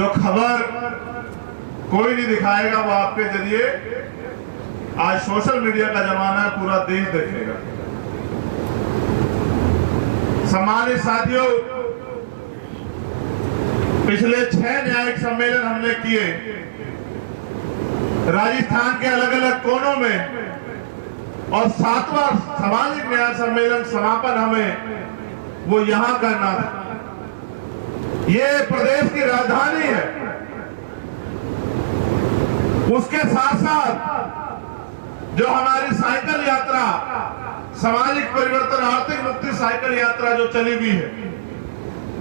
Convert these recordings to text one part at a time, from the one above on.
जो खबर कोई नहीं दिखाएगा वो आपके जरिए, आज सोशल मीडिया का जमाना है, पूरा देश देखेगा। सम्मानित साथियों, पिछले 6 न्यायिक सम्मेलन हमने किए राजस्थान के अलग अलग कोनों में, और 7वां सामाजिक न्याय सम्मेलन समापन हमें वो यहां करना है। ये प्रदेश की राजधानी है। उसके साथ साथ जो हमारी साइकिल यात्रा, सामाजिक परिवर्तन आर्थिक मुक्ति साइकिल यात्रा जो चली हुई है,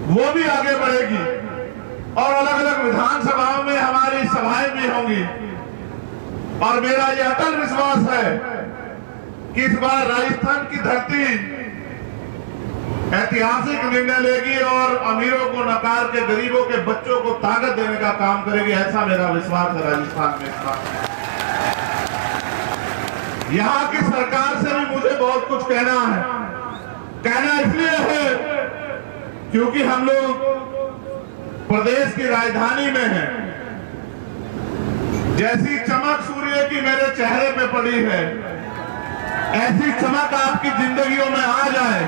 वो भी आगे बढ़ेगी और अलग अलग विधानसभाओं में हमारी सभाएं भी होंगी। और मेरा यह अटल विश्वास है कि इस बार राजस्थान की धरती ऐतिहासिक निर्णय लेगी और अमीरों को नकार के गरीबों के बच्चों को ताकत देने का काम करेगी। ऐसा मेरा विश्वास है राजस्थान में इस बार। यहाँ की सरकार से भी मुझे बहुत कुछ कहना है। कहना इसलिए है क्योंकि हम लोग प्रदेश की राजधानी में हैं। जैसी चमक सूर्य की मेरे चेहरे पे पड़ी है, ऐसी चमक आपकी जिंदगियों में आ जाए,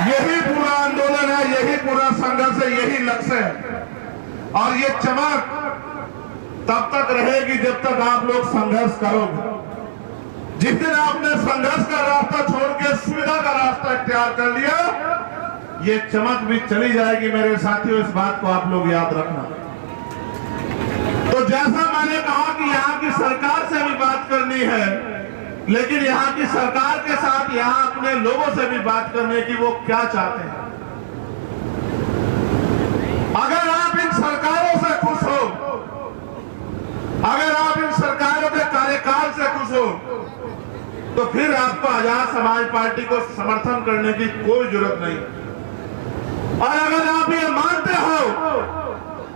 यही पूरा आंदोलन है, यही पूरा संघर्ष है, यही लक्ष्य है। और ये चमक तब तक रहेगी जब तक आप लोग संघर्ष करोगे। जिस दिन आपने संघर्ष का रास्ता छोड़ के सुविधा का रास्ता इख्तियार कर लिया, ये चमक भी चली जाएगी। मेरे साथियों, इस बात को आप लोग याद रखना। तो जैसा मैंने कहा कि यहाँ की सरकार से भी बात करनी है, लेकिन यहाँ की सरकार के साथ यहाँ अपने लोगों से भी बात करने की वो क्या चाहते हैं। अगर आप इन सरकारों से खुश हो, अगर आप इन सरकारों के कार्यकाल से खुश हो, तो फिर आपको आजाद समाज पार्टी को समर्थन करने की कोई जरूरत नहीं। और अगर आप ये मानते हो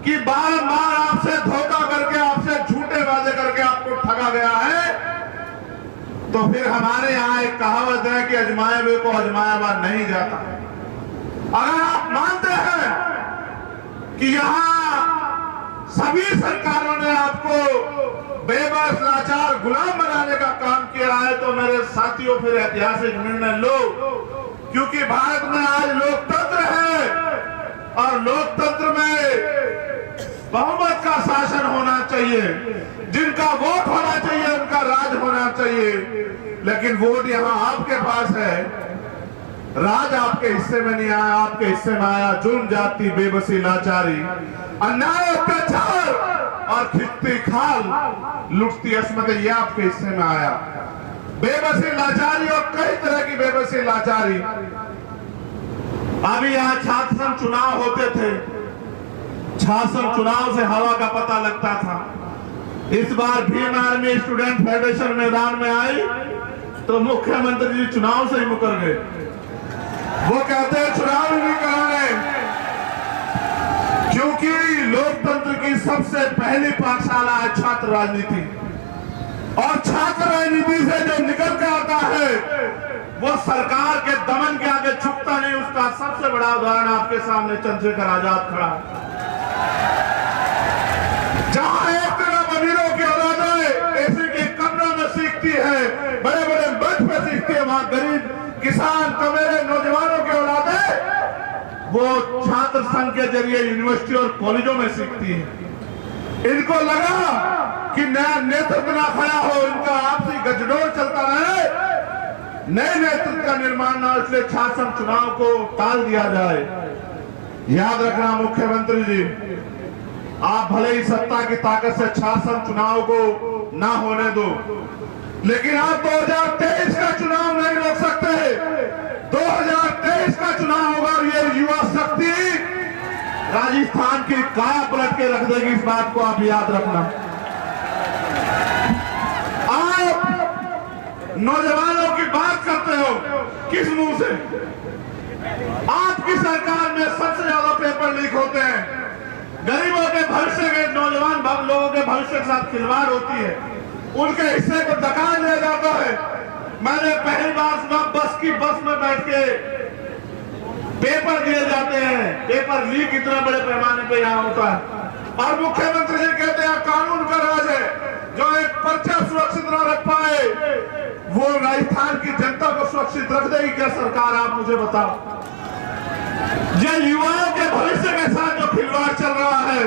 कि बार-बार आपसे धोखा करके, आपसे झूठे वादे करके आपको ठगा गया है, तो फिर हमारे यहाँ एक कहावत है कि अजमाए हुए को अजमाया हुआ नहीं जाता। अगर आप मानते हैं कि यहाँ सभी सरकारों ने आपको बेबस, लाचार, गुलाम बनाने का काम किया है, तो मेरे साथियों फिर ऐतिहासिक निर्णय लो। क्योंकि भारत में आज लोकतंत्र है और लोकतंत्र में बहुमत का शासन होना चाहिए। जिनका वोट होना चाहिए उनका राज होना चाहिए। लेकिन वोट यहाँ आपके पास है, राज आपके हिस्से में नहीं आया। आपके हिस्से में आया जुल्म, जाति, बेबसी, लाचारी, अन्याय, अत्याचार और खिंचती खाल, लुटती अस्मत, ये आपके हिस्से में आया। बेबसी, लाचारी और कई तरह की बेबसी, लाचारी। अभी यहाँ छात्र संघ चुनाव होते थे, छात्र संघ चुनाव से हवा का पता लगता था। इस बार भीम आर्मी स्टूडेंट फेडरेशन मैदान में आई तो मुख्यमंत्री जी चुनाव से ही मुकर गए। वो कहते हैं चुनाव नहीं कराने, क्योंकि लोकतंत्र की सबसे पहली पाठशाला है छात्र राजनीति। और छात्र राजनीति से जो निकल के आता है वो सरकार के दमन के आगे झुकता नहीं। उसका सबसे बड़ा उदाहरण आपके सामने चंद्रशेखर आजाद खड़ा है। जहां एक तरफ अमीरों की औलादें एसी के कमरों में सीखती है, बड़े बड़े मंच पे सीखती है, वहां गरीब किसान, कमेरे, नौजवानों की औलादें वो छात्र संघ के जरिए यूनिवर्सिटी और कॉलेजों में सीखती है। इनको लगा कि नया नेतृत्व ना खड़ा हो, इनका आपसी गठजोड़ चलता रहे, नए नेतृत्व का निर्माण ना, इसलिए छात्र संघ चुनाव को टाल दिया जाए। याद रखना मुख्यमंत्री जी, आप भले ही सत्ता की ताकत से छात्र संघ चुनाव को ना होने दो, लेकिन आप 2023 का चुनाव नहीं रोक सकते। 2023 का चुनाव होगा और ये युवा शक्ति राजस्थान की काया पलट के रख देगी। इस बात को आप याद रखना। आप नौजवानों की बात करते हो किस मुंह से? आपकी सरकार में सबसे ज्यादा पेपर लीक होते हैं। गरीबों के भविष्य के, नौजवान लोगों के भविष्य के साथ खिलवाड़ होती है, उनके हिस्से को डकान लिया जाता है। मैंने पहली बार सुना बस में बैठ के पेपर गिरे जाते हैं, पेपर लीक इतने बड़े पैमाने पे यहाँ होता है, और मुख्यमंत्री जी कहते हैं कानून का राज है, जो एक पर्चा सुरक्षित न रख पाए वो राजस्थान की जनता को सुरक्षित रख देगी क्या सरकार? आप मुझे बताओ। ये युवाओं के भविष्य के साथ जो खिलवाड़ चल रहा है,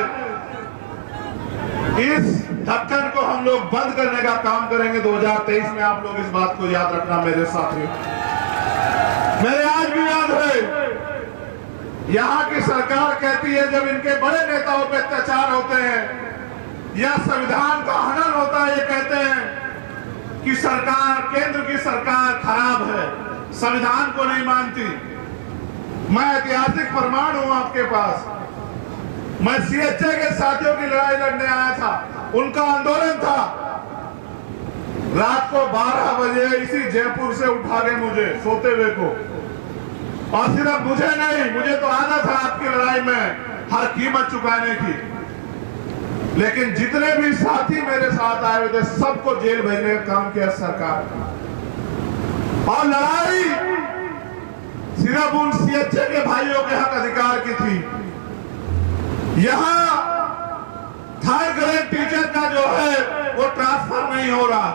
इस ढक्कन को हम लोग बंद करने का काम करेंगे 2023 में। आप लोग इस बात को याद रखना मेरे साथियों। मेरे आज भी याद है, यहाँ की सरकार कहती है जब इनके बड़े नेताओं पे अत्याचार होते हैं या संविधान का हनन होता है, ये कहते हैं कि सरकार, केंद्र की सरकार खराब है, संविधान को नहीं मानती। मैं ऐतिहासिक प्रमाण हूं आपके पास। मैं सीएचए के साथियों की लड़ाई लड़ने आया था, उनका आंदोलन था। रात को 12 बजे इसी जयपुर से उठा गए मुझे सोते हुए को, और सिर्फ मुझे नहीं, मुझे तो आदत है आपकी लड़ाई में हर कीमत चुकाने की, लेकिन जितने भी साथी मेरे साथ आए हुए थे सबको जेल भेजने का काम किया सरकार। और लड़ाई सिर्फ उन सीएचए के भाइयों के हक अधिकार की थी। यहां थर्ड ग्रेड टीचर का जो है वो ट्रांसफर नहीं हो रहा,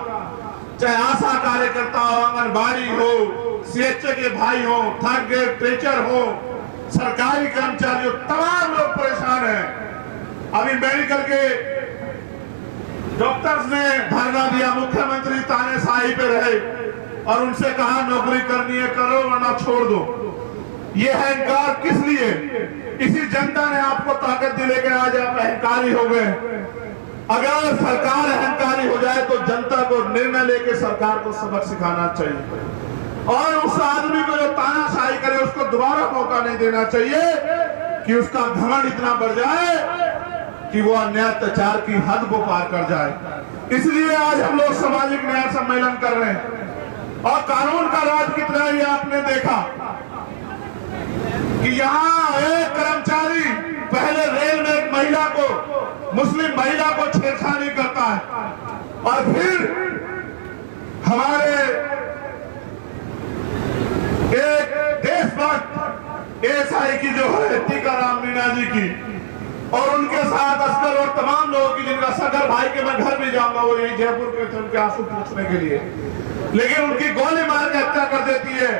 चाहे आशा कार्यकर्ता हो, आंगनबाड़ी हो, सीएचए के भाई हो, थर्ड ग्रेड टीचर हो, सरकारी कर्मचारी हो, तमाम लोग परेशान हैं। अभी मेडिकल के डॉक्टर्स ने धरना दिया, मुख्यमंत्री तानेशाही पे रहे और उनसे कहा नौकरी करनी है करो वरना छोड़ दो। ये अहंकार किस लिए? इसी जनता ने आपको ताकत दिले के आज आप अहंकारी हो गए। अगर सरकार अहंकारी हो जाए तो जनता को निर्णय लेके सरकार को सबक सिखाना चाहिए, और उस आदमी को जो तानाशाही करे उसको दोबारा मौका नहीं देना चाहिए कि उसका घमंड इतना बढ़ जाए कि वो अन्याय अत्याचार की हद को पार कर जाए। इसलिए आज हम लोग सामाजिक न्याय सम्मेलन कर रहे हैं। और कानून का राज कितना है ये आपने देखा कि यहाँ एक कर्मचारी पहले रेल में एक महिला को, मुस्लिम महिला को छेड़छाड़ी करता है, और फिर हमारे एक देशभक्त एएसआई की जो है टीकाराम मीणा जी की, और उनके साथ अस्कर और तमाम लोगों की, जिनका सगर भाई के मैं घर भी जाऊंगा, वो यही जयपुर के थे, उनके आंसू पूछने के लिए, लेकिन उनकी गोली मार के हत्या कर देती है।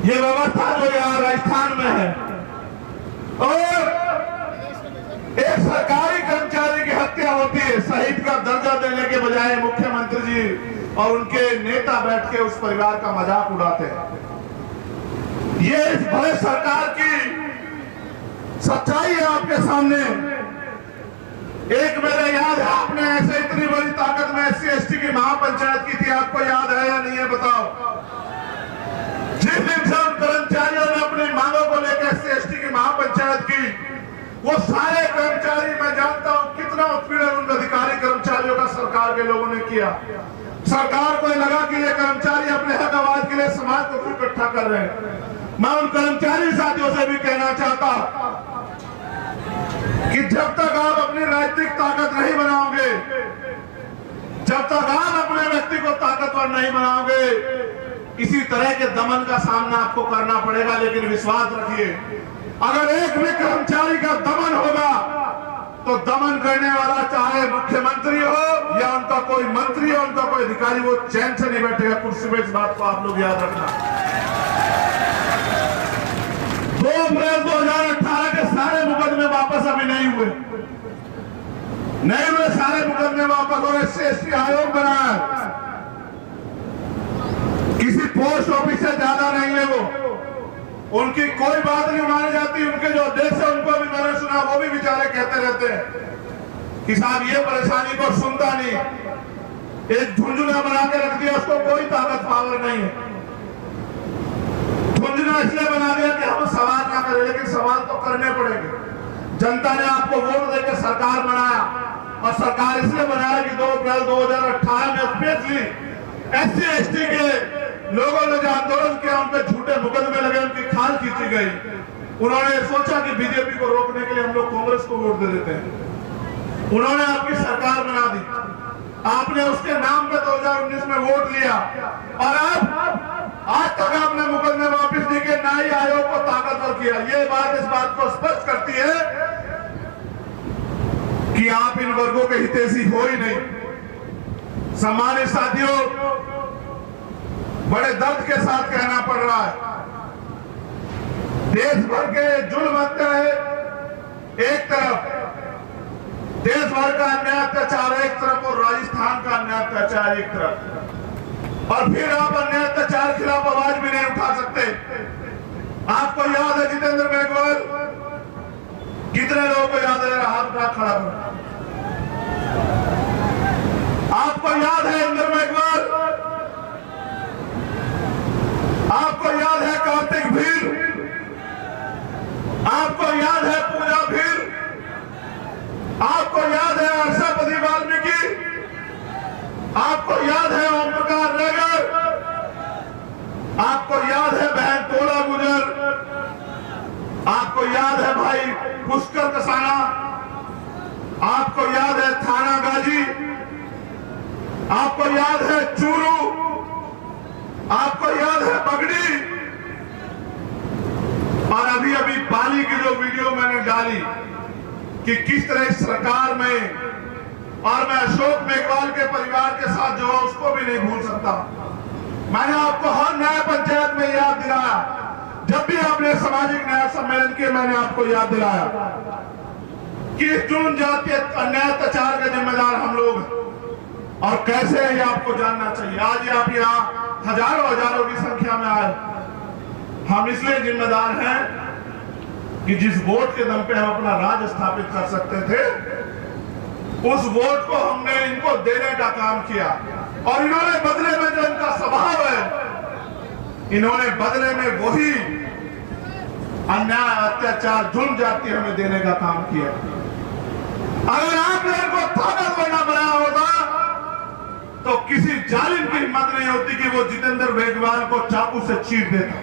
ये व्यवस्था जो यहाँ राजस्थान में है, और एक सरकारी कर्मचारी की हत्या होती है, शहीद का दर्जा देने के बजाय मुख्यमंत्री जी और उनके नेता बैठ के उस परिवार का मजाक उड़ाते हैं। ये इस बड़े सरकार की सच्चाई है आपके सामने। एक मेरे याद है, आपने ऐसे इतनी बड़ी ताकत में SC/ST की महापंचायत की थी, आपको याद है या नहीं है बताओ? जिस दिन से उन कर्मचारियों ने अपनी मांगों को लेकर SC/ST की महापंचायत की, वो सारे कर्मचारी, मैं जानता हूं कितना उत्पीड़न उन अधिकारी कर्मचारियों का सरकार के लोगों ने किया। सरकार को लगा कि ये कर्मचारी अपने हक आवाज के लिए समाज को क्यों इकट्ठा कर रहे हैं। मैं उन कर्मचारी साथियों से भी कहना चाहता कि जब तक आप अपनी राजनीतिक ताकत नहीं बनाओगे, जब तक आप अपने व्यक्ति को ताकतवर नहीं बनाओगे, इसी तरह के दमन का सामना आपको करना पड़ेगा। लेकिन विश्वास रखिए, अगर एक भी कर्मचारी का दमन होगा तो दमन करने वाला चाहे मुख्यमंत्री हो या उनका कोई मंत्री हो, उनका कोई अधिकारी, वो चैन से नहीं बैठेगा कुर्सी में। इस बात को आप लोग याद रखना। 2 अप्रैल 2018 के सारे मुकदमे वापस अभी नहीं हुए सारे मुकदमे वापस, और SC/ST आयोग बनाया, किसी पोस्ट ऑफिस से ज्यादा नहीं है वो, उनकी कोई बात नहीं मानी जाती। उनके जो अध्यक्ष है उनको भी मैंने सुना, वो भी बेचारे कहते रहते हैं कि साहब ये परेशानी को सुनता नहीं, एक झुंझुना बना के रख दिया, उसको कोई ताकत पावर नहीं है। झुंझुना इसलिए बना दिया कि हम सवाल ना करें, लेकिन सवाल तो करने पड़ेंगे। जनता ने आपको वोट देकर सरकार बनाया, और सरकार इसलिए बनाया कि 2 अप्रैल 2018 में स्पेशली SC/ST के लोगों ने जो आंदोलन किया, उन पे झूठे मुकदमे लगे, उनकी खाल खींची गई। उन्होंने सोचा कि बीजेपी को रोकने के लिए हम लोग कांग्रेस को वोट दे देते हैं। उन्होंने आपकी सरकार बना दी, आपने उसके नाम पे 2019 में वोट लिया, और अब आज तक आपने मुकदमे वापस नहीं किए, ना ही आयोग को ताकतवर किया। ये बात इस बात को स्पष्ट करती है कि आप इन वर्गों के हितैषी हो ही नहीं। सम्मानित साथियों, बड़े दर्द के साथ कहना पड़ रहा है, देश भर के जुल्म हत्याएं एक तरफ, देश भर का अन्याय अत्याचार एक तरफ और राजस्थान का अन्याय अत्याचार एक तरफ, और फिर आप अन्याय अत्याचार के खिलाफ आवाज भी नहीं उठा सकते। आपको याद है जितेंद्र मेघवाल, कितने लोगों को याद है? हाथ उठा खड़ा करो। आपको याद है इंद्र मेघवाल, आपको याद है कार्तिक भील, आपको याद है पूजा भील, आपको याद है हर्षपति वाल्मीकि, आपको याद है ओम प्रकाश नगर, आपको याद है बहन तोला गुजर, आपको याद है भाई पुष्कर कसाना, आपको याद है थाना गाजी, आपको याद है चूरू, आपको याद है बगड़ी, और अभी अभी पाली की जो वीडियो मैंने डाली कि किस तरह सरकार में, और मैं अशोक मेघवाल के परिवार के साथ जो है उसको भी नहीं भूल सकता। मैंने आपको हर न्याय पंचायत में याद दिलाया, जब भी आपने सामाजिक न्याय सम्मेलन किए मैंने आपको याद दिलाया कि इस जुल्म जाति अन्याय अत्याचार के जिम्मेदार हम लोग, और कैसे ये आपको जानना चाहिए। आज आप यहाँ हजारों की संख्या में आए, हम इसलिए जिम्मेदार हैं कि जिस वोट के दम पे हम अपना राज स्थापित कर सकते थे, उस वोट को हमने इनको देने का काम किया, और इन्होंने बदले में जो इनका स्वभाव है, इन्होंने बदले में वही अन्याय अत्याचार जुल्म जाति हमें देने का काम किया। अगर आपने इनको ताकतवर न बनाया होता तो किसी जालिम की हिम्मत नहीं होती कि वो जितेंद्र मेघवाल को चाकू से चीर देता,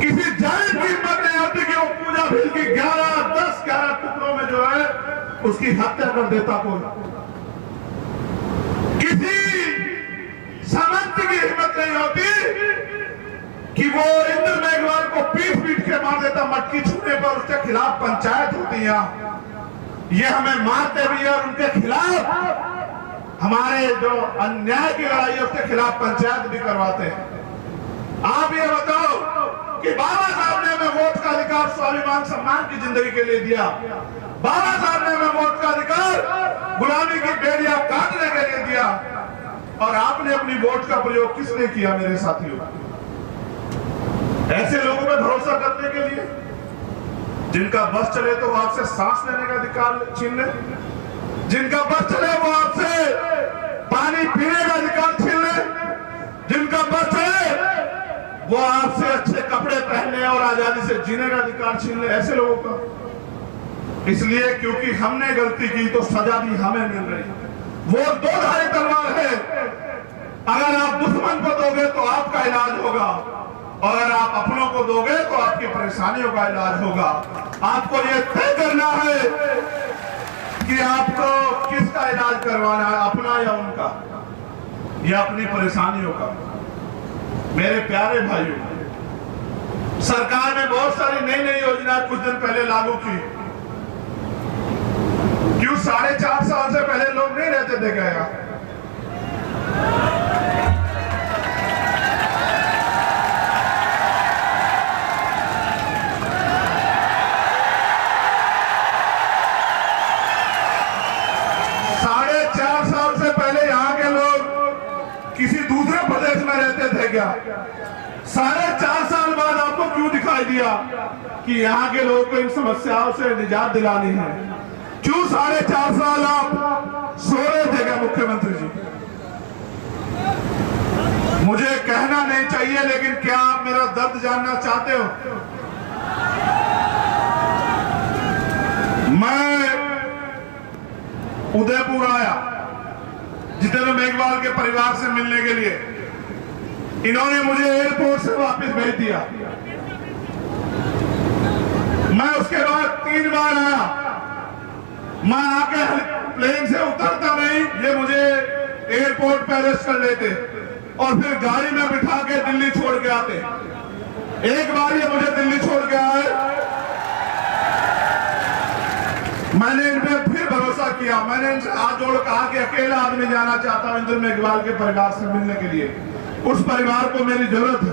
किसी जालिम की हिम्मत नहीं होती कि वो पूजा भील की 10-11 टुकड़ों में जो है उसकी हत्या कर देता। कोई किसी सामंत की हिम्मत नहीं होती कि वो इंद्र मेघवाल को पीट के मार देता। मटकी छूने पर उसके खिलाफ पंचायत होती है, ये हमें मारते भी है, और उनके खिलाफ हमारे जो अन्याय की लड़ाई है उसके खिलाफ पंचायत भी करवाते हैं। आप ये बताओ कि बाबा साहब ने हमें वोट का अधिकार स्वाभिमान सम्मान की जिंदगी के लिए दिया, बाबा साहब ने हमें वोट का अधिकार गुलामी की बेड़ियां काटने के लिए दिया, और आपने अपनी वोट का प्रयोग किसने किया मेरे साथियों? ऐसे लोगों पे भरोसा करने के लिए जिनका बस चले तो वो आपसे सांस लेने का अधिकार छीन ले, जिनका बस चले वो आपसे पानी पीने का अधिकार छीन ले, जिनका बस चले वो आपसे अच्छे कपड़े पहनने और आजादी से जीने का अधिकार छीन ले। ऐसे लोगों का इसलिए क्योंकि हमने गलती की तो सजा भी हमें मिल रही। वो दो धारी तलवार है, अगर आप दुश्मन को दोगे तो आपका इलाज होगा, और अगर आप अपनों को दोगे तो आपकी परेशानियों का इलाज होगा। आपको ये तय करना है कि आपको किसका इलाज करवाना है, अपना या उनका, या अपनी परेशानियों का। मेरे प्यारे भाइयों, सरकार ने बहुत सारी नई योजना कुछ दिन पहले लागू की। क्यों 4.5 साल से पहले लोग नहीं रहते थे क्या? किसी दूसरे प्रदेश में रहते थे क्या? 4.5 साल बाद आपको क्यों दिखाई दिया कि यहाँ के लोगों को इन समस्याओं से निजात दिलानी है? क्यों 4.5 साल आप सो रहे थे क्या मुख्यमंत्री जी? मुझे कहना नहीं चाहिए, लेकिन क्या आप मेरा दर्द जानना चाहते हो? मैं उदयपुर आया जितेंद्र मेघवाल के परिवार से मिलने के लिए। इन्होंने मुझे एयरपोर्ट से वापस भेज दिया। मैं उसके बाद 3 बार आया। मैं आके प्लेन से उतरता नहीं, ये मुझे एयरपोर्ट पे अरेस्ट कर लेते। और फिर गाड़ी में बिठा के दिल्ली छोड़ के आते। एक बार ये मुझे दिल्ली छोड़ के आए, मैंने इन पे फिर भरोसा किया। मैंने इनसे हाथ जोड़ कहा कि अकेला आदमी जाना चाहता हूं इंद्र मेघवाल के परिवार से मिलने के लिए, उस परिवार को मेरी जरूरत है।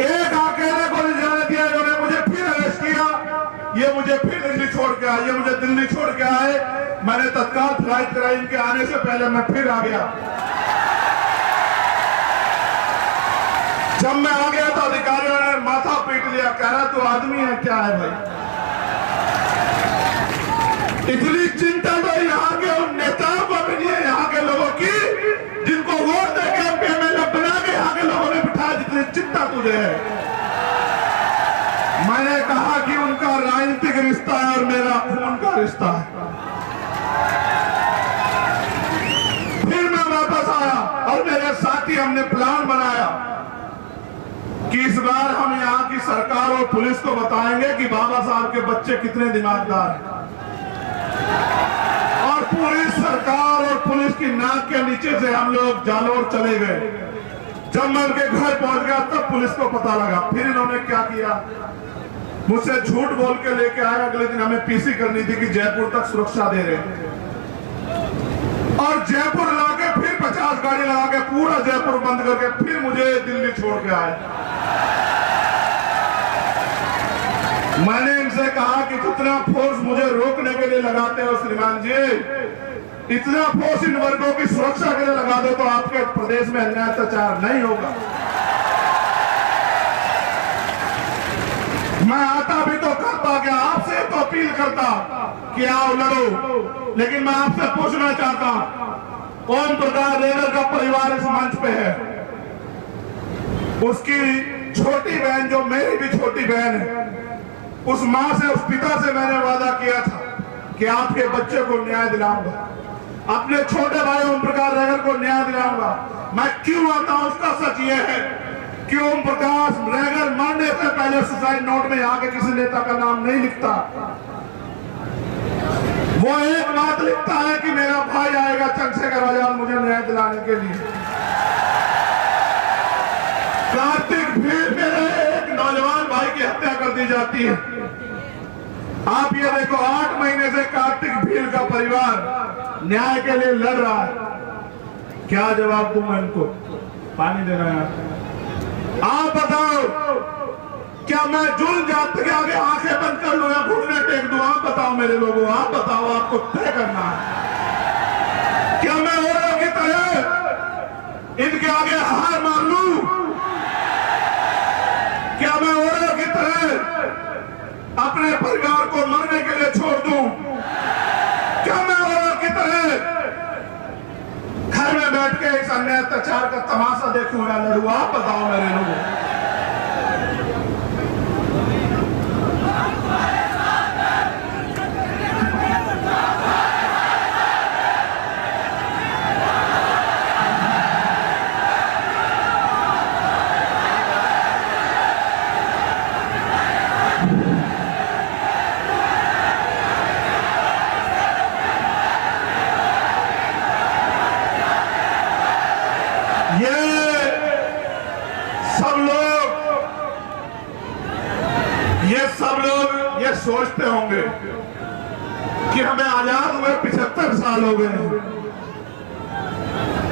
एक अकेले को नहीं जाने दिया, इन्होंने मुझे फिर अरेस्ट किया, ये मुझे फिर दिल्ली छोड़ के आए। ये मुझे दिल्ली छोड़ के आए, मैंने तत्काल फ्लाइट कराई, इनके आने से पहले मैं फिर आ गया। जब मैं आ गया तो अधिकारियों ने माथा पीट लिया, कह रहा तू आदमी है क्या है भाई। इतनी चिंता तो यहाँ के उन नेताओं को भी नहीं है, यहाँ के लोगों की जिनको वोट देके एमएलए बना के यहाँ के लोगों ने बिठाया, जितनी चिंता तुझे है। मैंने कहा कि उनका राजनीतिक रिश्ता है और मेरा खून का रिश्ता है। फिर मैं वापस आया और मेरे साथी हमने प्लान बनाया कि इस बार हम यहाँ की सरकार और पुलिस को बताएंगे कि बाबा साहब के बच्चे कितने दिमागदार हैं। और पूरी सरकार और पुलिस की नाक के नीचे से हम लोग जालौर चले गए। जब मैं उनके घर पहुंच गया तब पुलिस को पता लगा। फिर इन्होंने क्या किया, मुझसे झूठ बोल के लेके आए। अगले दिन हमें पीसी करनी थी कि जयपुर तक सुरक्षा दे रहे, और जयपुर लाके फिर 50 गाड़ी लगा के पूरा जयपुर बंद करके फिर मुझे दिल्ली छोड़ के आए। मैंने इनसे कहा कि जितना फोर्स मुझे रोकने के लिए लगाते हो श्रीमान जी, इतना फोर्स इन वर्गों की सुरक्षा के लिए लगा दो तो आपके प्रदेश में अन्याय अत्याचार नहीं होगा। मैं आता भी तो करता क्या, आपसे तो अपील करता कि आओ लड़ो, लेकिन मैं आपसे पूछना चाहता हूं, ओम प्रकाश रेगर का परिवार इस मंच पे है, उसकी छोटी बहन जो मेरी भी छोटी बहन है, उस माँ से उस पिता से मैंने वादा किया था कि आपके बच्चे को न्याय दिलाऊंगा, अपने छोटे भाई ओम प्रकाश रेगर को न्याय दिलाऊंगा। मैं क्यों आता हूं उसका सच ये है कि ओम प्रकाश रेगर मरने से पहले सुसाइड नोट में यहाँ के किसी नेता का नाम नहीं लिखता। वो एक बात लिखता है कि मेरा भाई आएगा चंद्रशेखर आजाद मुझे न्याय दिलाने के लिए। कार्तिक भील मेरे एक नौजवान भाई की हत्या कर दी जाती है। आप ये देखो, 8 महीने से कार्तिक भील का परिवार न्याय के लिए लड़ रहा है। क्या जवाब दूं मैं इनको? पानी देना है। आप बताओ, क्या मैं जुल्म जात के आगे आंखें बंद कर लूं या घुटने टेक दूं? आप बताओ मेरे लोगों, आप बताओ, आपको तय करना है। क्या मैं औरों की तरह इनके आगे हार मान लूं? क्या मैं औरों की तरह अपने परिवार को मरने के लिए छोड़ दूं? क्या मैं औरों की तरह घर में बैठ के इस अन्याय अत्याचार का तमाशा देखूं या लड़ूं? आप बताओ मेरे लोगों। सब लोग ये सोचते होंगे कि हमें आजाद हुए 75 साल हो गए,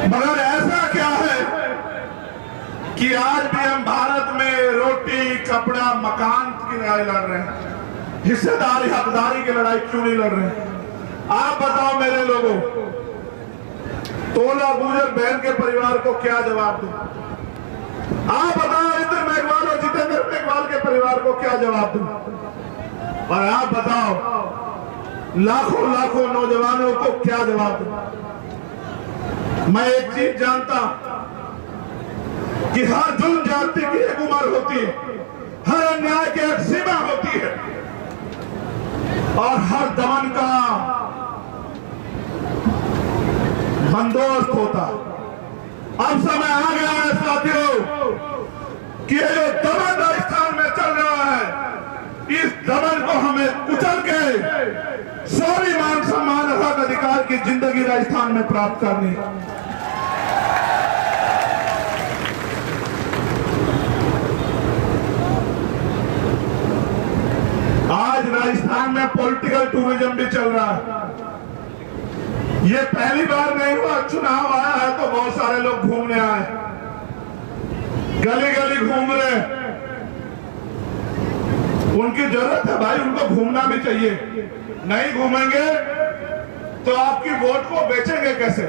मगर ऐसा क्या है कि आज भी हम भारत में रोटी, कपड़ा, मकान की लड़ाई लड़ रहे हैं, हिस्सेदारी, हकदारी की लड़ाई क्यों नहीं लड़ रहे हैं? आप बताओ मेरे लोगों, तोला गुजर बहन के परिवार को क्या जवाब दूं? आप बताओ इंद्र मेघवाल और जितेंद्र मेघवाल के परिवार को क्या जवाब दूं? और आप बताओ लाखों लाखों नौजवानों को क्या जवाब दूं? मैं एक चीज जानता कि हर जुल्म जाति की एक उम्र होती है, हर अन्याय की एक सीमा होती है, और हर दमन का बंदोबस्त होता। अब समय आ गया है साथियों कि ये जो दमन राजस्थान में चल रहा है, इस दमन को हमें कुचल के स्वाभिमान, सम्मान, हक, अधिकार की जिंदगी राजस्थान में प्राप्त करनी। राजस्थान में पॉलिटिकल टूरिज्म भी चल रहा है। ये पहली बार नहीं हुआ, चुनाव आया है तो बहुत सारे लोग घूमने आए, गली गली घूम रहे। उनकी जरूरत है भाई, उनको घूमना भी चाहिए। नहीं घूमेंगे तो आपकी वोट को बेचेंगे कैसे?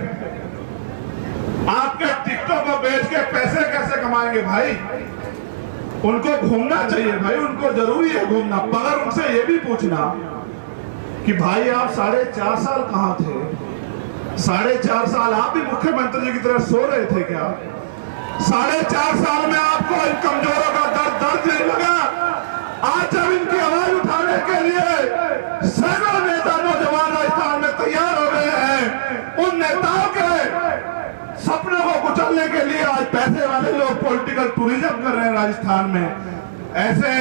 आपके टिकटों को बेच के पैसे कैसे कमाएंगे भाई? उनको घूमना चाहिए भाई, उनको जरूरी है घूमना। मगर उनसे ये भी पूछना कि भाई आप 4.5 साल कहां थे? 4.5 साल आप भी मुख्यमंत्री जी की तरह सो रहे थे क्या? 4.5 साल में आपको इन कमजोरों का दर्द नहीं लगा? आज जब इनकी आवाज उठाने के लिए सैकड़ों नेता नौजवान राजस्थान में तैयार हो गए हैं, उन नेताओं के सपनों को कुचलने के लिए आज पैसे वाले लोग पॉलिटिकल टूरिज्म कर रहे हैं राजस्थान में। ऐसे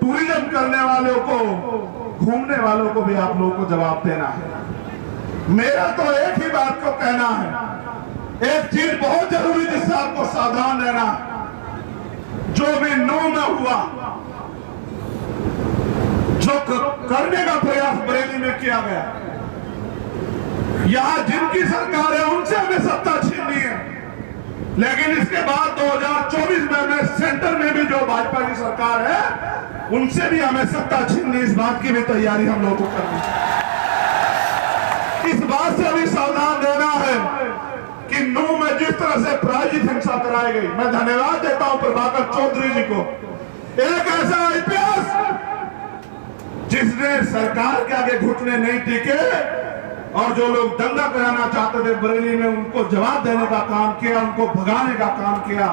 टूरिज्म करने वालों को, घूमने वालों को भी आप लोगों को जवाब देना है। मेरा तो एक ही बात को कहना है, एक चीज बहुत जरूरी जिससे आपको सावधान रहना, जो भी नौ में हुआ, जो करने का प्रयास बरेली में किया गया, यहां जिनकी सरकार है उनसे हमें सत्ता छीननी है। लेकिन इसके बाद 2024 में सेंटर में भी जो भाजपा की सरकार है उनसे भी हमें सत्ता छीननी, इस बात की भी तैयारी हम लोगों को करनी है। इस बात से भी सावधान रहना है कि नूह में जिस तरह से प्रायोजित हिंसा कराई गई, मैं धन्यवाद देता हूं प्रभाकर चौधरी जी को, एक ऐसा आईपीएस जिसने सरकार के आगे घुटने नहीं टिके और जो लोग दंगा कराना चाहते थे बरेली में उनको जवाब देने का काम किया, उनको भगाने का काम किया,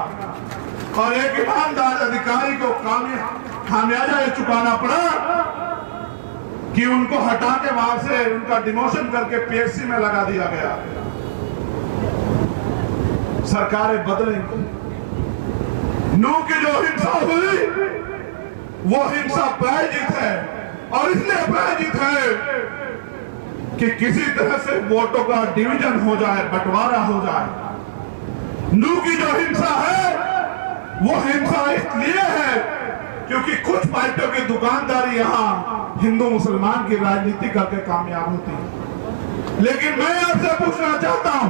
और एक ईमानदार अधिकारी को खामियाजा ये चुकाना पड़ा कि उनको हटा के वहां से उनका डिमोशन करके पीएससी में लगा दिया गया। सरकारें बदलेंगी। नूह की जो हिंसा हुई वो हिंसा प्रायोजित है, और इसलिए प्रायोजित है कि किसी तरह से वोटों का डिवीजन हो जाए, बंटवारा हो जाए। नूह की जो हिंसा है वो हिंसा इसलिए है क्योंकि कुछ पार्टियों की दुकानदारी यहां हिंदू मुसलमान की राजनीति करके कामयाब होती है। लेकिन मैं आपसे पूछना चाहता हूं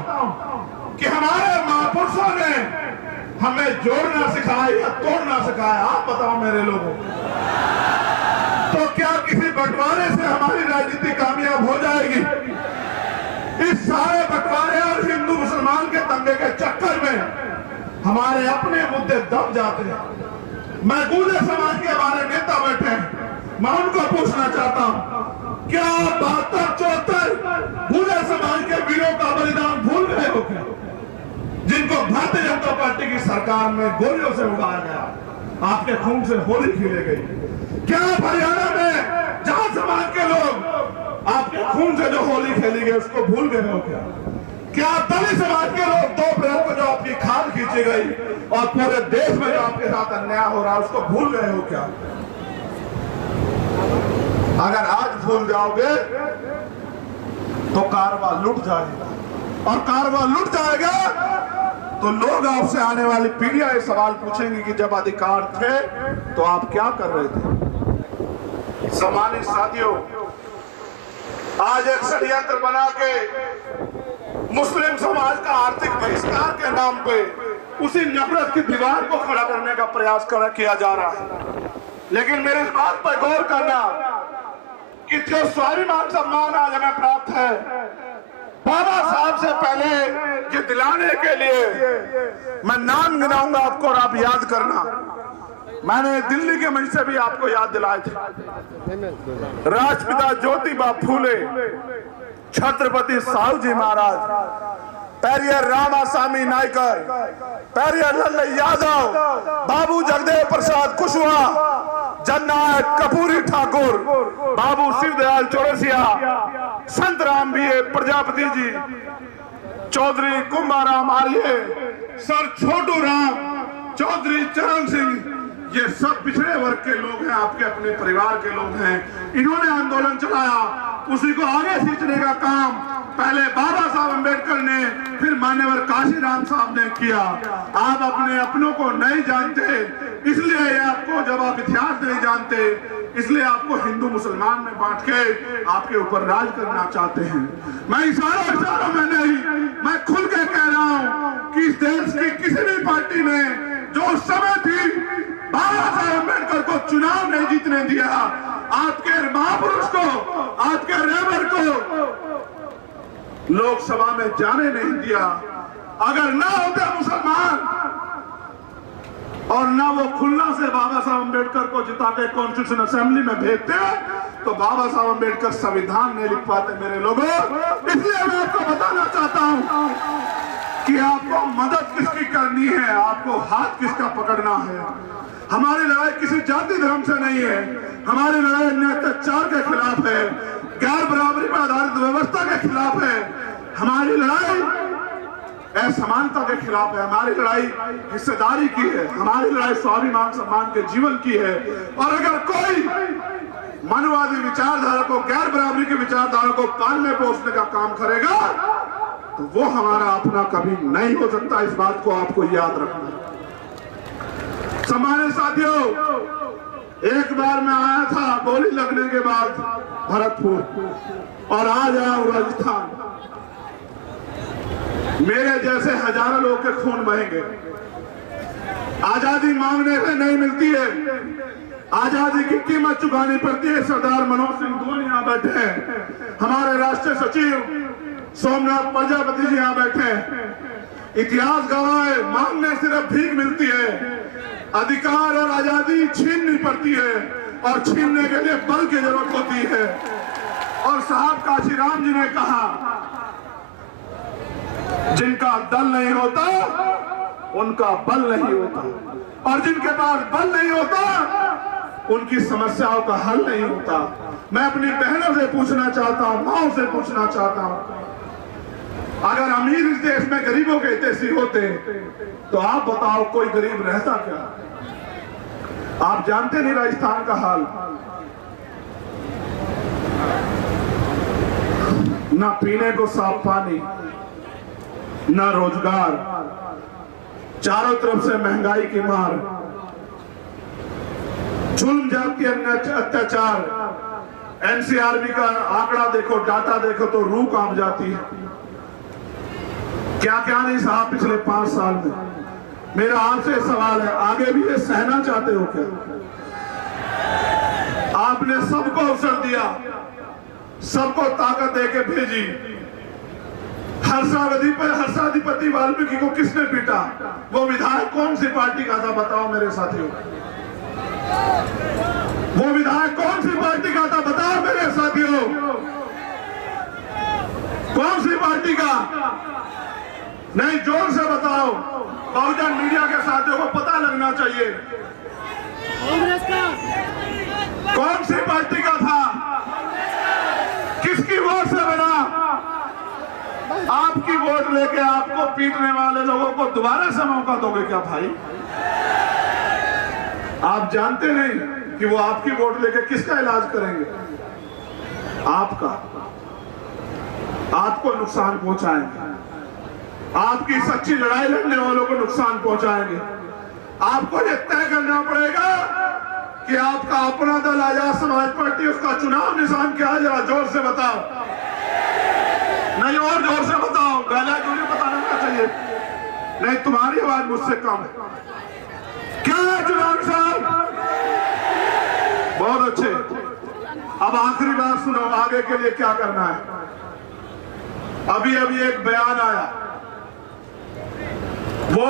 कि हमारे महापुरुषों ने हमें जोड़ना सिखाया या तोड़ना सिखाया? आप बताओ मेरे लोगों। तो क्या किसी बंटवारे से हमारी राजनीति कामयाब हो जाएगी? इस सारे बंटवारे और हिंदू मुसलमान के दंगे के चक्कर में हमारे अपने मुद्दे दब जाते हैं। मैं गुर्जर समाज के हमारे नेता बैठे हैं, मैं उनको पूछना चाहता हूं, क्या 72-74 गुर्जर समाज के वीरों का बलिदान भूल गए हो क्या? जिनको भारतीय जनता पार्टी की सरकार में गोलियों से उड़ाया गया, आपके खून से होली खेले गई। क्या हरियाणा में जहां समाज के लोग आपके खून से जो होली खेली गई उसको भूल गए हो क्या? क्या दलित समाज के लोग 2 अप्रैल को जो आपकी खाल खींची गई और पूरे देश में जो आपके साथ अन्याय हो रहा है उसको भूल गए हो क्या? अगर आज भूल जाओगे तो कारवा लुट जाएगा, और कारवा लुट जाएगा तो लोग आपसे, आने वाली पीढ़ियां ये सवाल पूछेंगी कि जब अधिकार थे तो आप क्या कर रहे थे? सम्मानित साथियों, आज एक षड्यंत्र बना के मुस्लिम समाज का आर्थिक बहिष्कार के नाम पे उसी नफरत की दीवार को खड़ा करने का प्रयास किया जा रहा है। लेकिन मेरे इस बात पर गौर करना कि जो स्वाभिमान सम्मान आज हमें प्राप्त है, बाबा साहब से पहले ये दिलाने के लिए मैं नाम गिनाऊंगा आपको और आप याद करना। मैंने दिल्ली के मंच से भी आपको याद दिलाए थे। राष्ट्रपिता ज्योतिबा फूले, छत्रपति साहू जी महाराज, पेरियर रामासामी नायकर, पेरियर लल्लू यादव, बाबू जगदेव प्रसाद कुशवाहा, जननायक कपूरी ठाकुर, बाबू शिवदयाल चौरसिया, संत राम बीए प्रजापति जी, चौधरी कुंभाराम आर्य, सर छोटू राम, चौधरी चरण सिंह, ये सब पिछड़े वर्ग के लोग हैं, आपके अपने परिवार के लोग हैं। इन्होंने आंदोलन चलाया, उसी को आगे खींचने का काम पहले बाबा साहब अम्बेडकर ने, फिर मान्यवर काशीराम साहब ने किया। आप अपने अपनों को नहीं जानते, इसलिए आपको, जब आप इतिहास नहीं जानते इसलिए आपको हिंदू मुसलमान में बांट के आपके ऊपर राज करना चाहते हैं। मैं इशारों में नहीं, मैं खुल के कह रहा हूं कि इस देश की किसी भी पार्टी ने जो उस समय थी बाबा साहेब अम्बेडकर को चुनाव नहीं जीतने दिया, आपके महापुरुष को, आपके रेबर को लोकसभा में जाने नहीं दिया। अगर ना होते मुसलमान और ना वो खुलना से बाबा साहब अम्बेडकर को जिता के कॉन्स्टिट्यूशन असेंबली में भेजते तो बाबा साहब अम्बेडकर संविधान नहीं लिख पाते मेरे लोगों। इसलिए मैं आपको बताना चाहता हूं कि आपको मदद किसकी करनी है, आपको हाथ किसका पकड़ना है। हमारी लड़ाई किसी जाति धर्म से नहीं है, हमारी लड़ाई अन्याय अत्याचार के खिलाफ है, गैर बराबरी पर आधारित व्यवस्था के खिलाफ है, हमारी लड़ाई असमानता के खिलाफ है, हमारी लड़ाई हिस्सेदारी की है, हमारी लड़ाई स्वाभिमान सम्मान के जीवन की है। और अगर कोई मनवादी विचारधारा को, गैर बराबरी की विचारधारा को पालने पोसने का काम करेगा तो वो हमारा अपना कभी नहीं हो सकता। इस बात को आपको याद रखना। सम्मानित साथियों, एक बार मैं आया था गोली लगने के बाद भरतपुर और आज आया हूं राजस्थान। मेरे जैसे हजारों लोग के खून बहेंगे। आजादी मांगने से नहीं मिलती है, आजादी की कीमत चुकानी पड़ती है। सरदार मनोज सिंह धोनी यहाँ बैठे हैं, हमारे राष्ट्रीय सचिव सोमनाथ प्रजापति जी यहाँ बैठे हैं। इतिहास गवाह है, मांगने सिर्फ भीख मिलती है, अधिकार और आजादी छीननी पड़ती है और छीनने के लिए बल की जरूरत होती है। और साहब काशीराम जी ने कहा, जिनका दल नहीं होता उनका बल नहीं होता, और जिनके पास बल नहीं होता उनकी समस्याओं का हल नहीं होता। मैं अपनी बहनों से पूछना चाहता हूं, माओ से पूछना चाहता हूं, अगर अमीर इस देश में गरीबों के हितैषी होते तो आप बताओ कोई गरीब रहता क्या? आप जानते नहीं राजस्थान का हाल, ना पीने को साफ पानी, ना रोजगार, चारों तरफ से महंगाई की मार, जुल्म जाति अत्याचार। एनसीआरबी का आंकड़ा देखो, डाटा देखो तो रूह कांप जाती है। क्या क्या नहीं साहब पिछले 5 साल में। मेरा आपसे सवाल है, आगे भी ये सहना चाहते हो क्या? आपने सबको अवसर दिया, सबको ताकत देके भेजी। हर्षाधिपति वाल्मीकि को किसने पीटा? वो विधायक कौन सी पार्टी का था बताओ मेरे साथियों? वो विधायक कौन सी पार्टी का था बताओ मेरे साथियों? कौन सी पार्टी का? नहीं, जोर से बताओ। बहुजन मीडिया के साथियों को पता लगना चाहिए कांग्रेस का। कौन सी पार्टी का था, किसकी वोट से बना? आपकी वोट लेके आपको पीटने वाले लोगों को दोबारा से मौका दोगे क्या भाई? आप जानते नहीं कि वो आपकी वोट लेके किसका इलाज करेंगे? आपका, आपको नुकसान पहुंचाएंगे, आपकी सच्ची लड़ाई लड़ने वालों को नुकसान पहुंचाएंगे। आपको यह तय करना पड़ेगा कि आपका अपना दल आजाद समाज पार्टी, उसका चुनाव निशान क्या है? जरा जोर से बताओ। नहीं, और जोर से बताओ, गाला मुझे बताना चाहिए। नहीं, तुम्हारी आवाज मुझसे कम है। क्या है चुनाव निशान? बहुत अच्छे। अब आखिरी बात सुनो, आगे के लिए क्या करना है। अभी एक बयान आया, वो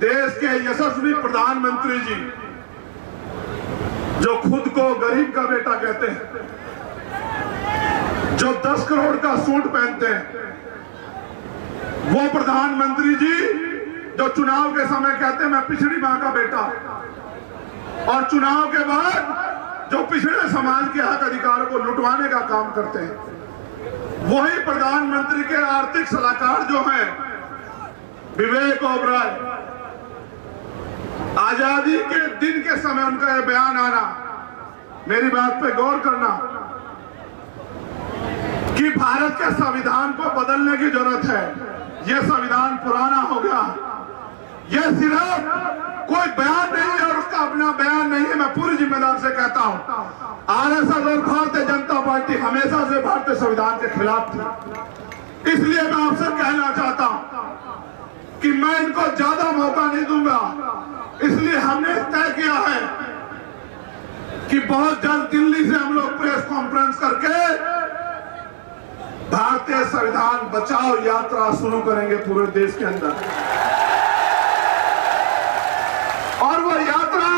देश के यशस्वी प्रधानमंत्री जी जो खुद को गरीब का बेटा कहते हैं, जो 10 करोड़ का सूट पहनते हैं, वो प्रधानमंत्री जी जो चुनाव के समय कहते हैं मैं पिछड़ी मां का बेटा, और चुनाव के बाद जो पिछड़े समाज के हक अधिकारों को लुटवाने का काम करते हैं, वही प्रधानमंत्री के आर्थिक सलाहकार जो हैं विवेक ओबराय, आजादी के दिन के समय उनका यह बयान आना, मेरी बात पे गौर करना कि भारत के संविधान को बदलने की जरूरत है। यह संविधान पुराना हो गया, ये सिर्फ कोई बयान नहीं है और उसका अपना बयान नहीं है। मैं पूरी जिम्मेदारी से कहता हूं, आरएसएस और भारतीय जनता पार्टी हमेशा से भारतीय संविधान के खिलाफ थी। इसलिए मैं आपसे कहना चाहता हूं कि मैं इनको ज्यादा मौका नहीं दूंगा। इसलिए हमने तय किया है कि बहुत जल्द दिल्ली से हम लोग प्रेस कॉन्फ्रेंस करके भारतीय संविधान बचाओ यात्रा शुरू करेंगे पूरे देश के अंदर। और वो यात्रा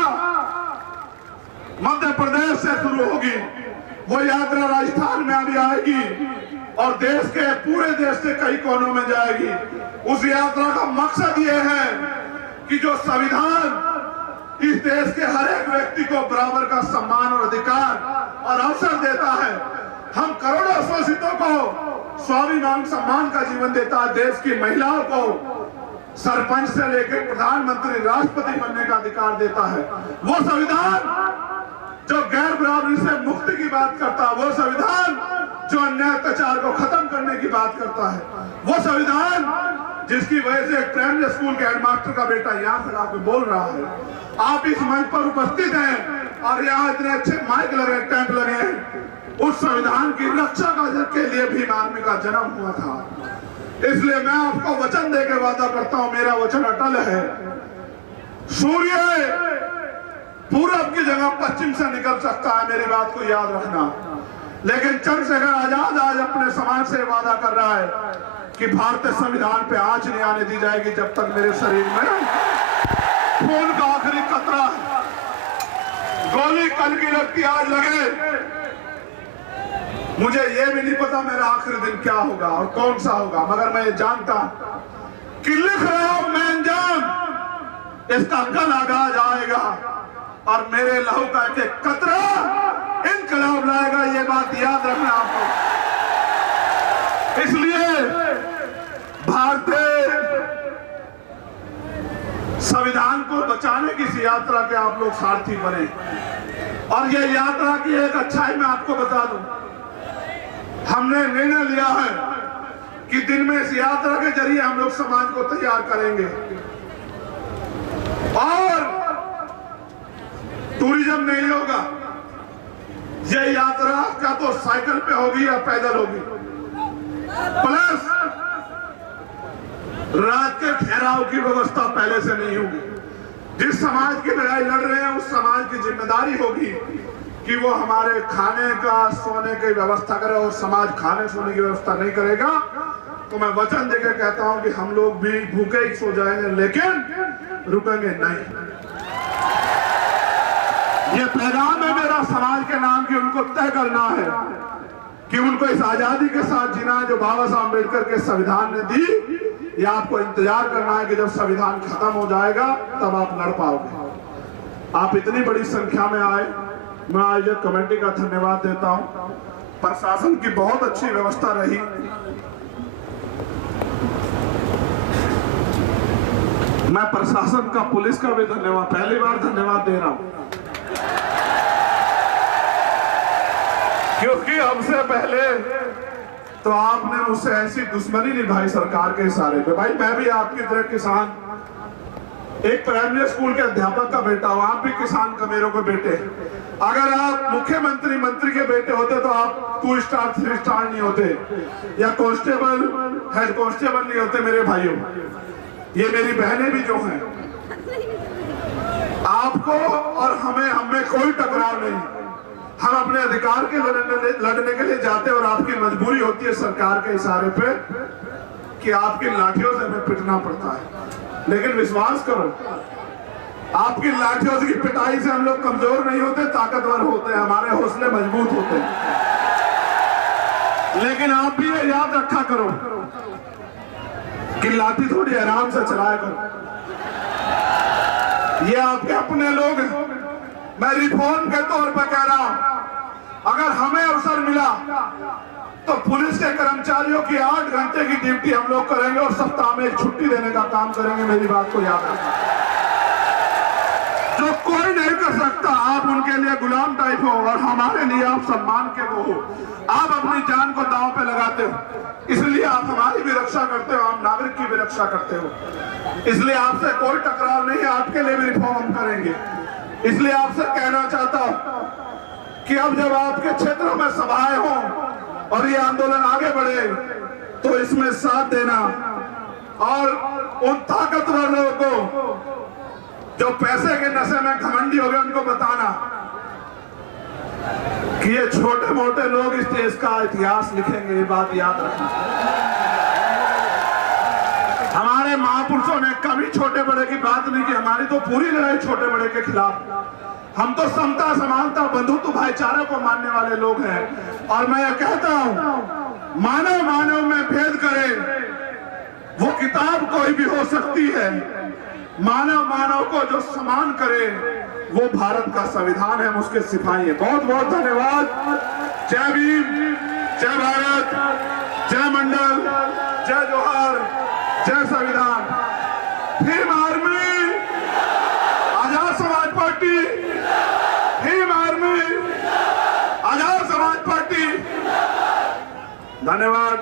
मध्य प्रदेश से शुरू होगी, वो यात्रा राजस्थान में अभी आएगी और देश के पूरे देश के कई कोनों में जाएगी। उस यात्रा का मकसद ये है कि जो संविधान इस देश के हर एक व्यक्ति को बराबर का सम्मान और अधिकार और अवसर देता है, हम करोड़ों शोषितों को स्वाभिमान सम्मान का जीवन देता है, देश की महिलाओं को सरपंच से लेकर प्रधानमंत्री राष्ट्रपति बनने का अधिकार देता है, वो संविधान जो गैर बराबरी से मुक्ति की बात करता है, वो संविधान जो अन्याय अत्याचार को खत्म करने की बात करता है, वो संविधान जिसकी वजह से एक प्राइमरी स्कूल के हेडमास्टर का बेटा यहाँ से आकर बोल रहा है। आप इस मंच पर उपस्थित हैं और यहाँ इतने अच्छे माइक लगे, टेंट लगे हैं। उस संविधान की रक्षा के लिए भीम आर्मी का जन्म हुआ था। इसलिए मैं आपको वचन देकर वादा करता हूं, मेरा वचन अटल है। सूर्य पूरब की जगह पश्चिम से निकल सकता है, मेरी बात को याद रखना। लेकिन चंद्रशेखर आजाद आज अपने समाज से वादा कर रहा है कि भारतीय संविधान पे आंच नहीं आने दी जाएगी जब तक मेरे शरीर में खून का आखिरी कतरा है। गोली कल की लगती आज लगे, मुझे ये भी नहीं पता मेरा आखिरी दिन क्या होगा और कौन सा होगा, मगर मैं ये जानता कि लिख रहा हूं मैं अंजाम इसका कल आगाज आएगा और मेरे लहू का एक कतरा इनकलाब लाएगा, ये बात याद रखना आपको। इसलिए भारतीय संविधान को बचाने की इस यात्रा के आप लोग सारथी बने। और ये यात्रा की एक अच्छाई मैं आपको बता दूं, हमने निर्णय लिया है कि दिन में इस यात्रा के जरिए हम लोग समाज को तैयार करेंगे और टूरिज्म नहीं होगा। यह यात्रा क्या तो साइकिल पे होगी या पैदल होगी, प्लस रात के ठहराव की व्यवस्था पहले से नहीं होगी। जिस समाज की लड़ाई लड़ रहे हैं उस समाज की जिम्मेदारी होगी कि वो हमारे खाने का सोने की व्यवस्था करे, और समाज खाने सोने की व्यवस्था नहीं करेगा तो मैं वचन देकर कहता हूं कि हम लोग भी भूखे ही सो जाएंगे लेकिन रुकेंगे नहीं। ये पैगाम है मेरा समाज के नाम की, उनको तय करना है कि उनको इस आजादी के साथ जीना है जो बाबा साहब अम्बेडकर के संविधान ने दी। ये आपको इंतजार करना है कि जब संविधान खत्म हो जाएगा तब आप लड़ पाओगे। आप इतनी बड़ी संख्या में आए, मैं आयोजक कमेटी का धन्यवाद देता हूं। प्रशासन की बहुत अच्छी व्यवस्था रही। मैं प्रशासन का, पुलिस का भी धन्यवाद, पहली बार धन्यवाद दे रहा हूं, क्योंकि हमसे पहले तो आपने मुझसे ऐसी दुश्मनी निभाई सरकार के इशारे पे। भाई मैं भी आपकी तरह किसान, एक प्राइमरी स्कूल के अध्यापक का बेटा हूं, आप भी किसान का मेरे को बेटे। अगर आप मुख्यमंत्री मंत्री के बेटे होते तो आप 2 स्टार 3 स्टार नहीं होते, या कांस्टेबल हेड कांस्टेबल नहीं होते। मेरे भाइयों, ये मेरी बहनें भी जो हैं, आपको और हमें कोई टकराव नहीं। हम अपने अधिकार के लड़ने के लिए जाते और आपकी मजबूरी होती है सरकार के इशारे पे कि आपकी लाठियों से हमें पिटना पड़ता है। लेकिन विश्वास करो, आपकी लाठियों की पिटाई से हम लोग कमजोर नहीं होते, ताकतवर होते हैं, हमारे हौसले मजबूत होते हैं। लेकिन आप भी ये याद रखा करो कि लाठी थोड़ी आराम से चलाया करो। ये आपके अपने लोग हैं। मैं रिफॉर्म के तौर पर कह रहा हूं, अगर हमें अवसर मिला तो पुलिस के कर्मचारियों की 8 घंटे की ड्यूटी हम लोग करेंगे और सप्ताह में एक छुट्टी देने का काम करेंगे। मेरी बात को याद रखना। जो कोई नहीं कर सकता, आप उनके लिए गुलाम गुलाम टाइप हो और हमारे लिए आप सम्मान के वो हो। आप अपनी जान को दांव पे लगाते हो, इसलिए आप हमारी भी रक्षा करते हो, आप नागरिक की भी रक्षा करते हो। इसलिए आपसे कोई टकराव नहीं है, आपके लिए भी रिफॉर्म करेंगे। इसलिए आपसे कहना चाहता हूं कि अब जब आपके क्षेत्रों में सभाएं हों और ये आंदोलन आगे बढ़े तो इसमें साथ देना और उन ताकतवर लोगों को जो पैसे के नशे में घमंडी हो गए उनको बताना कि ये छोटे मोटे लोग इस देश का इतिहास लिखेंगे, ये बात याद रखना। हमारे महापुरुषों ने कभी छोटे बड़े की बात नहीं की, हमारी तो पूरी लड़ाई छोटे बड़े के खिलाफ। हम तो समता समानता बंधुत्व भाईचारे को मानने वाले लोग हैं। और मैं यह कहता हूं मानव मानव में भेद करे वो किताब कोई भी हो सकती है, मानव मानव को जो समान करे वो भारत का संविधान है, हम उसके सिपाही हैं। बहुत बहुत धन्यवाद। जय भीम, जय भारत, जय मंडल, जय जोहार, जय संविधान। Bhim army, Azad Samaj party, Bhim army, Azad Samaj party. धन्यवाद।